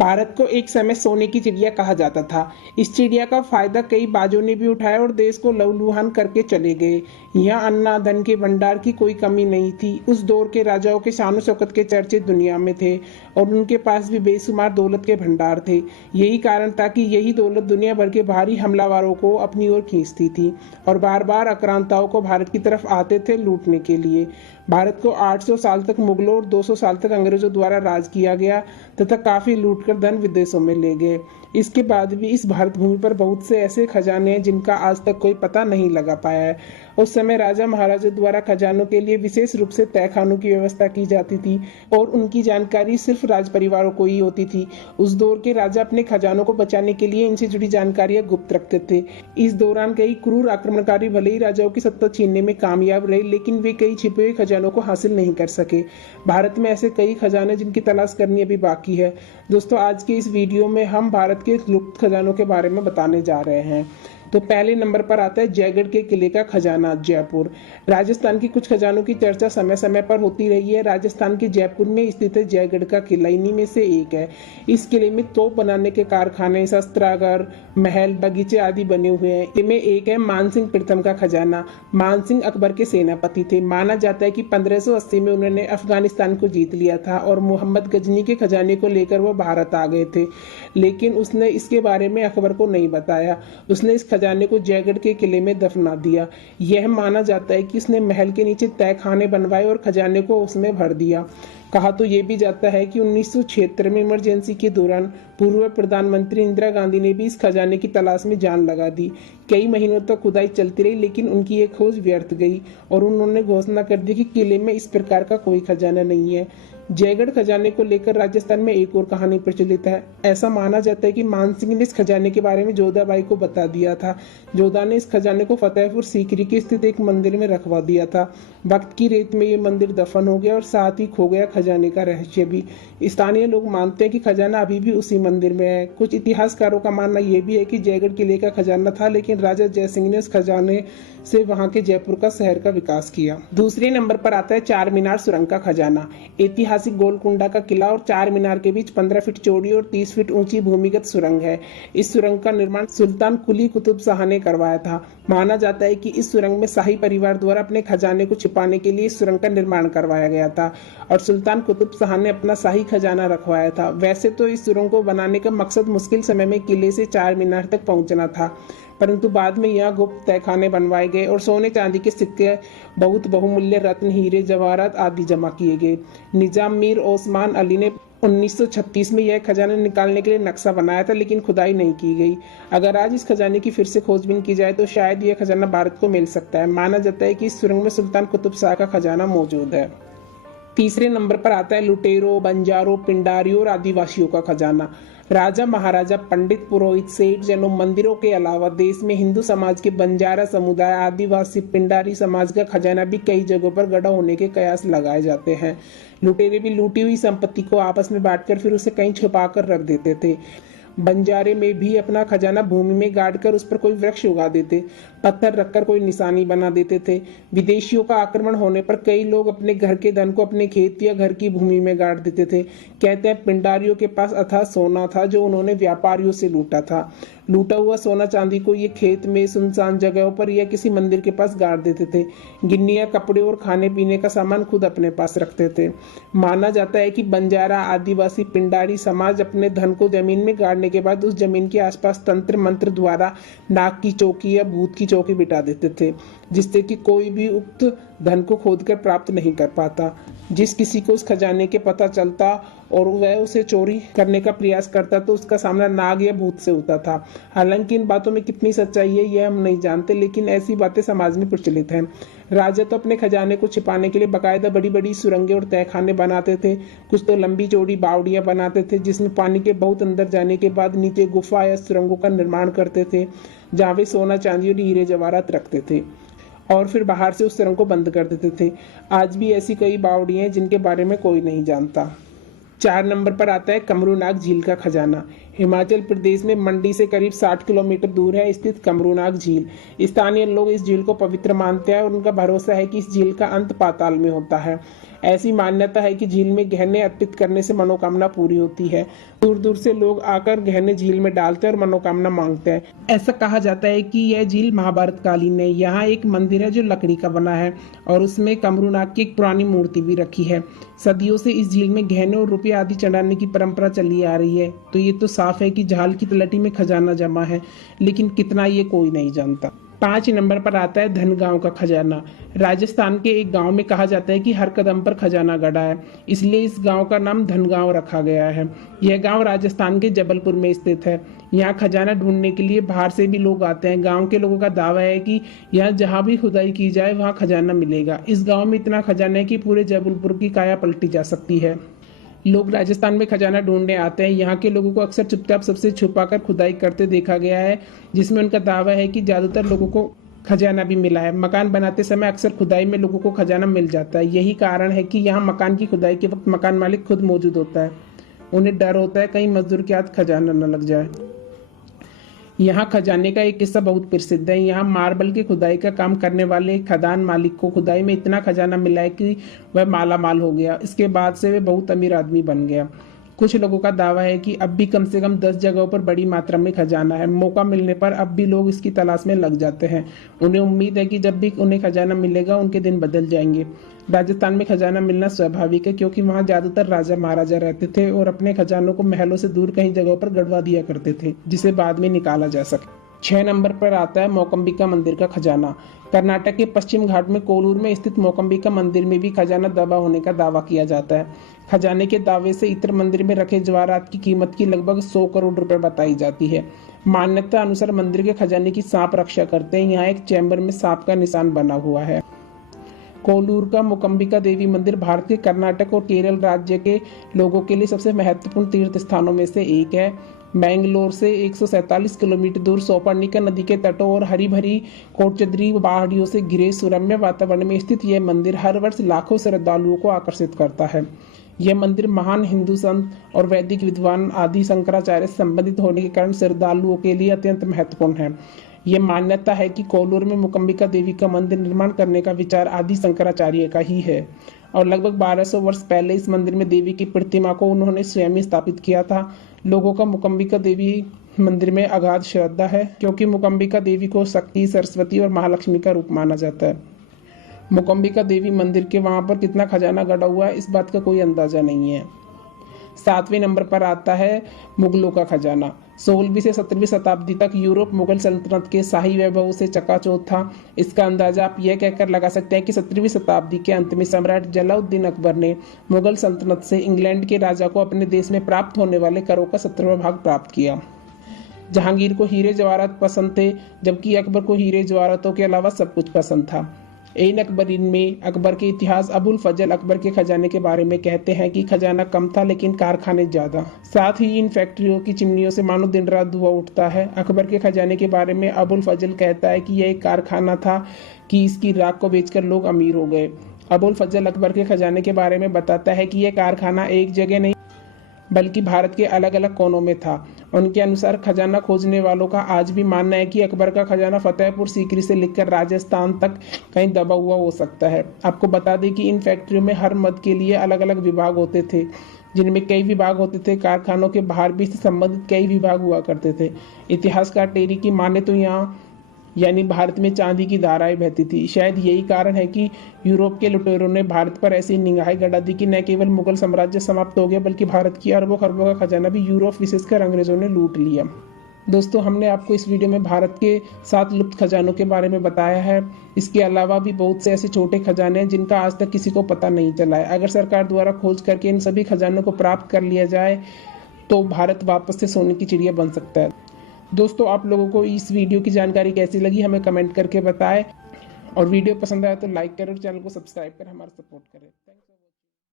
भारत को एक समय सोने की चिड़िया कहा जाता था। इस चिड़िया का फायदा कई बाजों ने भी उठाया और देश को लहूलुहान करके चले गए। यहाँ अन्न धन के भंडार की कोई कमी नहीं थी। उस दौर के राजाओं के शान शौकत के चर्चे दुनिया में थे और उनके पास भी बेशुमार दौलत के भंडार थे। यही कारण था कि यही दौलत दुनिया भर के भारी हमलावरों को अपनी ओर खींचती थी और बार बार आक्रांताओं को भारत की तरफ आते थे लूटने के लिए। भारत को 800 साल तक मुगलों और 200 साल तक अंग्रेजों द्वारा राज किया गया तथा काफी लूटकर धन विदेशों में ले गए। इसके बाद भी इस भारत भूमि पर बहुत से ऐसे खजाने हैं जिनका आज तक कोई पता नहीं लगा पाया है। उस समय राजा महाराजा द्वारा खजानों के लिए विशेष रूप से तहखानों की व्यवस्था की जाती थी और उनकी जानकारी सिर्फ राज परिवारों को ही होती थी। उस दौर के राजा अपने खजानों को बचाने के लिए इनसे जुड़ी जानकारियां गुप्त रखते थे। इस दौरान कई क्रूर आक्रमणकारी भले ही राजाओं की सत्ता छीनने में कामयाब रहे, लेकिन वे कई छिपे हुए खजानों को हासिल नहीं कर सके। भारत में ऐसे कई खजाने जिनकी तलाश करनी अभी बाकी है। दोस्तों, आज के इस वीडियो में हम भारत के लुप्त खजानों के बारे में बताने जा रहे हैं। तो पहले नंबर पर आता है जयगढ़ के किले का खजाना, जयपुर। राजस्थान की कुछ खजानों की चर्चा समय समय पर होती रही है। राजस्थान के जयपुर में स्थित है जयगढ़ का किला, इन्हीं में से एक है। इस किले में तोप बनाने के कारखाने, शस्त्रागार, महल, बगीचे आदि बने हुए हैं। इनमें एक है मानसिंह प्रथम का खजाना। मानसिंह अकबर के सेनापति थे। माना जाता है कि 1580 में उन्होंने अफगानिस्तान को जीत लिया था और मोहम्मद गजनी के खजाने को लेकर वो भारत आ गए थे, लेकिन उसने इसके बारे में अकबर को नहीं बताया। उसने इस खजाने को जयगढ़ के किले में दफना दिया। यह माना जाता है कि उसने महल के नीचे तहखाने बनवाए और खजाने को उसमें भर दिया। कहा तो ये भी जाता है कि 1976 में इमरजेंसी के दौरान पूर्व प्रधानमंत्री इंदिरा गांधी ने भी इस खजाने की तलाश में जान लगा दी। कई महीनों तक खुदाई चलती रही, लेकिन उनकी ये खोज व्यर्थ गई और उन्होंने घोषणा कर दी कि किले में इस प्रकार का कोई खजाना नहीं है। जयगढ़ खजाने को लेकर राजस्थान में एक और कहानी प्रचलित है। ऐसा माना जाता है कि मानसिंह ने इस खजाने के बारे में जोधाबाई को बता दिया था। जोधा ने इस खजाने को फतेहपुर सीकरी के स्थित एक मंदिर में रखवा दिया था। वक्त की रेत में ये मंदिर दफन हो गया और साथ ही खो गया खजाने का रहस्य भी। स्थानीय लोग मानते हैं कि खजाना अभी भी उसी मंदिर में है। कुछ इतिहासकारों का मानना यह भी है कि जयगढ़ किले का खजाना था, लेकिन राजा जयसिंह ने उस खजाने से वहां के जयपुर का शहर का विकास किया। दूसरे नंबर पर आता है चार मीनार सुरंग का खजाना। ऐतिहासिक गोलकुंडा का किला और चार मीनार के बीच 15 फीट चौड़ी और 30 फीट ऊंची भूमिगत सुरंग है। इस सुरंग का निर्माण सुल्तान कुली कुतुब शाह ने करवाया था। माना जाता है कि इस सुरंग में शाही परिवार द्वारा अपने खजाने को छिपाने के लिए इस सुरंग का निर्माण करवाया गया था और सुल्तान कुतुब शाह ने अपना शाही खजाना रखवाया था। वैसे तो इस सुरंग को बनाने का मकसद मुश्किल समय में किले से चार मीनार तक पहुंचना था, परंतु बाद में यहाँ गुप्त तहखाने बनवाए गए और सोने चांदी के सिक्के, बहुत बहुमूल्य रत्न, हीरे जवाहरात आदि जमा किए गए। निजाम मीर ओस्मान अली ने 1936 में यह खजाना निकालने के लिए नक्शा बनाया था, लेकिन खुदाई नहीं की गई। अगर आज इस खजाने की फिर से खोजबीन की जाए तो शायद यह खजाना भारत को मिल सकता है। माना जाता है कि इस सुरंग में सुल्तान कुतुब शाह का खजाना मौजूद है। तीसरे नंबर पर आता है लुटेरों, बंजारों, पिंडारियों और आदिवासियों का खजाना। राजा महाराजा, पंडित, पुरोहित, सेठ जैनों, मंदिरों के अलावा देश में हिंदू समाज के बंजारा समुदाय, आदिवासी, पिंडारी समाज का खजाना भी कई जगहों पर गड़ा होने के कयास लगाए जाते हैं। लुटेरे भी लूटी हुई संपत्ति को आपस में बांटकर फिर उसे कहीं छुपा कर रख देते थे। बंजारे में भी अपना खजाना भूमि में गाड़कर उस पर कोई वृक्ष उगा देते, पत्थर रखकर कोई निशानी बना देते थे। विदेशियों का आक्रमण होने पर कई लोग अपने घर के धन को अपने खेत या घर की भूमि में गाड़ देते थे। कहते हैं पिंडारियों के पास अथाह सोना था जो उन्होंने व्यापारियों से लूटा था। लूटा हुआ सोना चांदी को ये खेत में, सुनसान जगहों पर या किसी मंदिर के पास गाड़ देते थे। गिन्नियां, कपड़े और खाने पीने का सामान खुद अपने पास रखते थे। माना जाता है कि बंजारा, आदिवासी, पिंडारी समाज अपने धन को जमीन में गाड़ने के बाद उस जमीन के आसपास तंत्र मंत्र द्वारा नाग की चौकी या भूत की चौकी बिठा देते थे, जिससे कि कोई भी उक्त धन को खोदकर प्राप्त नहीं कर पाता। जिस किसी को उस खजाने के पता चलता और वह उसे चोरी करने का प्रयास करता तो उसका सामना नाग या भूत से होता था। हालांकि इन बातों में कितनी सच्चाई है यह हम नहीं जानते, लेकिन ऐसी बातें समाज में प्रचलित हैं। राजा तो अपने खजाने को छिपाने के लिए बाकायदा बड़ी बड़ी सुरंगें और तहखाने बनाते थे। कुछ तो लंबी चौड़ी बावड़ियां बनाते थे जिसमें पानी के बहुत अंदर जाने के बाद नीचे गुफा या सुरंगों का निर्माण करते थे, जहाँ वे सोना चांदी और हीरे जवाहरात रखते थे और फिर बाहर से उस सुरंग को बंद कर देते थे। आज भी ऐसी कई बावड़ियां हैं जिनके बारे में कोई नहीं जानता। 4 नंबर पर आता है कमरूनाग झील का खजाना। हिमाचल प्रदेश में मंडी से करीब 60 किलोमीटर दूर है स्थित कमरूनाग झील। स्थानीय लोग इस झील को पवित्र मानते हैं और उनका भरोसा है कि इस झील का अंत पाताल में होता है। ऐसी मान्यता है कि झील में गहने अर्पित करने से मनोकामना पूरी होती है। दूर दूर से लोग आकर गहने झील में डालते हैं और मनोकामना मांगते हैं। ऐसा कहा जाता है कि यह झील महाभारत कालीन है। यहाँ एक मंदिर है जो लकड़ी का बना है और उसमें कमरूनाग की एक पुरानी मूर्ति भी रखी है। सदियों से इस झील में गहने और रुपये आदि चढ़ाने की परंपरा चली आ रही है। तो ये तो साफ है कि झाल की तलहटी में खजाना जमा है, लेकिन कितना ये कोई नहीं जानता। 5 नंबर पर आता है धनगांव का खजाना। राजस्थान के एक गांव में कहा जाता है कि हर कदम पर खजाना गड़ा है, इसलिए इस गांव का नाम धनगांव रखा गया है। यह गांव राजस्थान के जबलपुर में स्थित है। यहाँ खजाना ढूंढने के लिए बाहर से भी लोग आते हैं। गांव के लोगों का दावा है कि यहाँ जहाँ भी खुदाई की जाए वहाँ खजाना मिलेगा। इस गाँव में इतना खजाना है कि पूरे जबलपुर की काया पलटी जा सकती है। लोग राजस्थान में खजाना ढूंढने आते हैं। यहाँ के लोगों को अक्सर चुपचाप सबसे छुपाकर खुदाई करते देखा गया है, जिसमें उनका दावा है कि ज्यादातर लोगों को खजाना भी मिला है। मकान बनाते समय अक्सर खुदाई में लोगों को खजाना मिल जाता है। यही कारण है कि यहाँ मकान की खुदाई के वक्त मकान मालिक खुद मौजूद होता है। उन्हें डर होता है कहीं मजदूर के हाथ खजाना न लग जाए। यहाँ खजाने का एक किस्सा बहुत प्रसिद्ध है। यहाँ मार्बल की खुदाई का काम करने वाले खदान मालिक को खुदाई में इतना खजाना मिला है कि वह माला माल हो गया। इसके बाद से वह बहुत अमीर आदमी बन गया। कुछ लोगों का दावा है कि अब भी कम से कम 10 जगहों पर बड़ी मात्रा में खजाना है। मौका मिलने पर अब भी लोग इसकी तलाश में लग जाते हैं। उन्हें उम्मीद है कि जब भी उन्हें खजाना मिलेगा उनके दिन बदल जाएंगे। राजस्थान में खजाना मिलना स्वाभाविक है, क्योंकि वहाँ ज्यादातर राजा महाराजा रहते थे और अपने खजानों को महलों से दूर कहीं जगहों पर गड़वा दिया करते थे, जिसे बाद में निकाला जा सके। 6 नंबर पर आता है मौकंबिका मंदिर का खजाना। कर्नाटक के पश्चिम घाट में कोलूर में स्थित मौकंबिका मंदिर में भी खजाना दबा होने का दावा किया जाता है। खजाने के दावे से इतर मंदिर में रखे जवाहरात की कीमत की लगभग 100 करोड़ रुपए बताई जाती है। मान्यता अनुसार मंदिर के खजाने की सांप रक्षा करते हैं। यहाँ एक चैम्बर में सांप का निशान बना हुआ है। कोलूर का मौकंबिका देवी मंदिर भारत के कर्नाटक और केरल राज्य के लोगों के लिए सबसे महत्वपूर्ण तीर्थ स्थानों में से एक है। मैंगलोर से 147 किलोमीटर दूर सोपर्णिका नदी के तटों और हरी भरी कोटचद्री पहाड़ियों से घिरे सुरम्य वातावरण में स्थित यह मंदिर हर वर्ष लाखों श्रद्धालुओं को आकर्षित करता है। यह मंदिर महान हिंदू संत और वैदिक विद्वान आदि शंकराचार्य से संबंधित होने के कारण श्रद्धालुओं के लिए अत्यंत महत्वपूर्ण है। यह मान्यता है कि कोलूर में मौकंबिका देवी का मंदिर निर्माण करने का विचार आदि शंकराचार्य का ही है और लगभग 1200 वर्ष पहले इस मंदिर में देवी की प्रतिमा को उन्होंने स्वयं ही स्थापित किया था। लोगों का मौकंबिका देवी मंदिर में अगाध श्रद्धा है, क्योंकि मौकंबिका देवी को शक्ति, सरस्वती और महालक्ष्मी का रूप माना जाता है। मौकंबिका देवी मंदिर के वहां पर कितना खजाना गड़ा हुआ है, इस बात का कोई अंदाजा नहीं है। 7वें नंबर पर आता है मुगलों का खजाना। 16वीं से 17वीं शताब्दी तक यूरोप मुगल सल्तनत के शाही वैभव से चकाचौंध था। इसका अंदाजा आप यह कहकर लगा सकते हैं कि 17वीं शताब्दी के अंत में सम्राट जलालुद्दीन अकबर ने मुगल सल्तनत से इंग्लैंड के राजा को अपने देश में प्राप्त होने वाले करों का 17वां भाग प्राप्त किया। जहांगीर को हीरे जवाहरात पसंद थे, जबकि अकबर को हीरे जवाहरातों के अलावा सब कुछ पसंद था। ऐन अकबरीन में अकबर के इतिहास अबुल फजल अकबर के खजाने के बारे में कहते हैं कि खजाना कम था लेकिन कारखाने ज्यादा। साथ ही इन फैक्ट्रियों की चिमनियों से मानो दिन रात धुआं उठता है। अकबर के खजाने के बारे में अबुल फजल कहता है कि यह एक कारखाना था कि इसकी राख को बेचकर लोग अमीर हो गए। अबुल फजल अकबर के खजाने के बारे में बताता है कि यह कारखाना एक जगह नहीं बल्कि भारत के अलग अलग कोनों में था। उनके अनुसार खजाना खोजने वालों का आज भी मानना है कि अकबर का खजाना फतेहपुर सीकरी से लेकर राजस्थान तक कहीं दबा हुआ हो सकता है। आपको बता दें कि इन फैक्ट्रियों में हर मद के लिए अलग अलग विभाग होते थे, जिनमें कई विभाग होते थे। कारखानों के बाहर भी इससे संबंधित कई विभाग हुआ करते थे। इतिहासकार टेरी की माने तो यहाँ यानी भारत में चांदी की धाराएं बहती थी। शायद यही कारण है कि यूरोप के लुटेरों ने भारत पर ऐसी निगाहें गड़ा दी कि न केवल मुगल साम्राज्य समाप्त हो गया, बल्कि भारत की अरबों खरबों का खजाना भी यूरोप विशेषकर अंग्रेजों ने लूट लिया। दोस्तों, हमने आपको इस वीडियो में भारत के 7 लुप्त खजानों के बारे में बताया है। इसके अलावा भी बहुत से ऐसे छोटे खजाने हैं जिनका आज तक किसी को पता नहीं चला है। अगर सरकार द्वारा खोज करके इन सभी खजानों को प्राप्त कर लिया जाए तो भारत वापस से सोने की चिड़िया बन सकता है। दोस्तों, आप लोगों को इस वीडियो की जानकारी कैसी लगी हमें कमेंट करके बताएं और वीडियो पसंद आया तो लाइक करें और चैनल को सब्सक्राइब कर हमारा सपोर्ट करें।